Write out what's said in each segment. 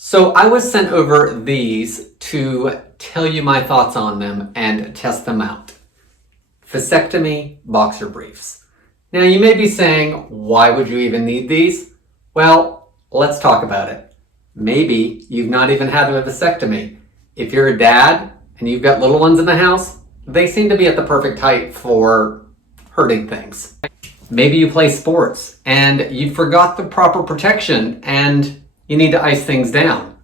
So I was sent over these to tell you my thoughts on them and test them out. Vasectomy boxer briefs. Now you may be saying, why would you even need these? Well, let's talk about it. Maybe you've not even had a vasectomy. If you're a dad and you've got little ones in the house, they seem to be at the perfect height for hurting things. Maybe you play sports and you forgot the proper protection and you need to ice things down.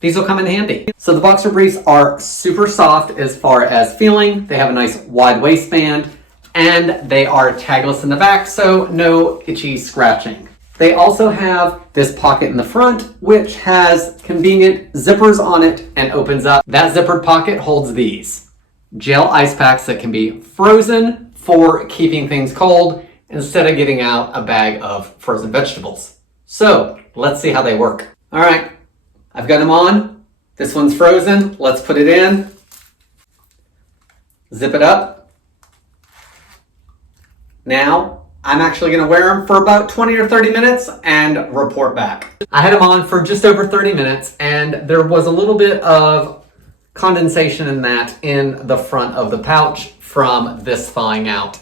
These will come in handy. So the boxer briefs are super soft as far as feeling. They have a nice wide waistband and they are tagless in the back, so no itchy scratching. They also have this pocket in the front, which has convenient zippers on it and opens up. That zippered pocket holds these gel ice packs that can be frozen for keeping things cold instead of getting out a bag of frozen vegetables. So let's see how they work. All right, I've got them on. This one's frozen. Let's put it in. Zip it up. Now, I'm actually going to wear them for about 20 or 30 minutes and report back. I had them on for just over 30 minutes and there was a little bit of condensation in the front of the pouch from this thawing out.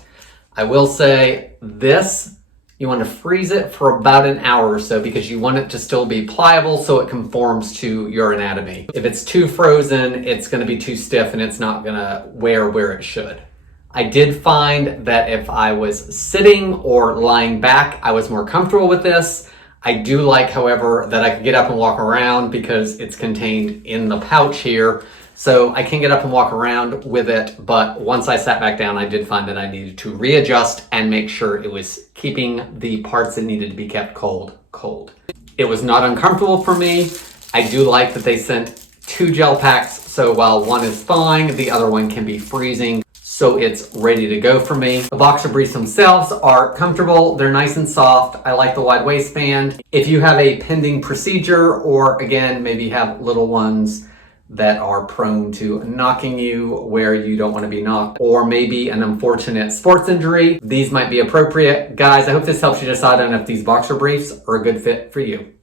I will say this, you want to freeze it for about an hour or so because you want it to still be pliable so it conforms to your anatomy. If it's too frozen, it's going to be too stiff and it's not going to wear where it should. I did find that if I was sitting or lying back, I was more comfortable with this. I do like, however, that I could get up and walk around because it's contained in the pouch here. So I can get up and walk around with it, but once I sat back down, I did find that I needed to readjust and make sure it was keeping the parts that needed to be kept cold. It was not uncomfortable for me. I do like that they sent 2 gel packs, so while one is thawing, the other one can be freezing. So it's ready to go for me. The boxer briefs themselves are comfortable. They're nice and soft. I like the wide waistband. If you have a pending procedure or again, maybe you have little ones that are prone to knocking you where you don't want to be knocked, or maybe an unfortunate sports injury, these might be appropriate. Guys, I hope this helps you decide on if these boxer briefs are a good fit for you.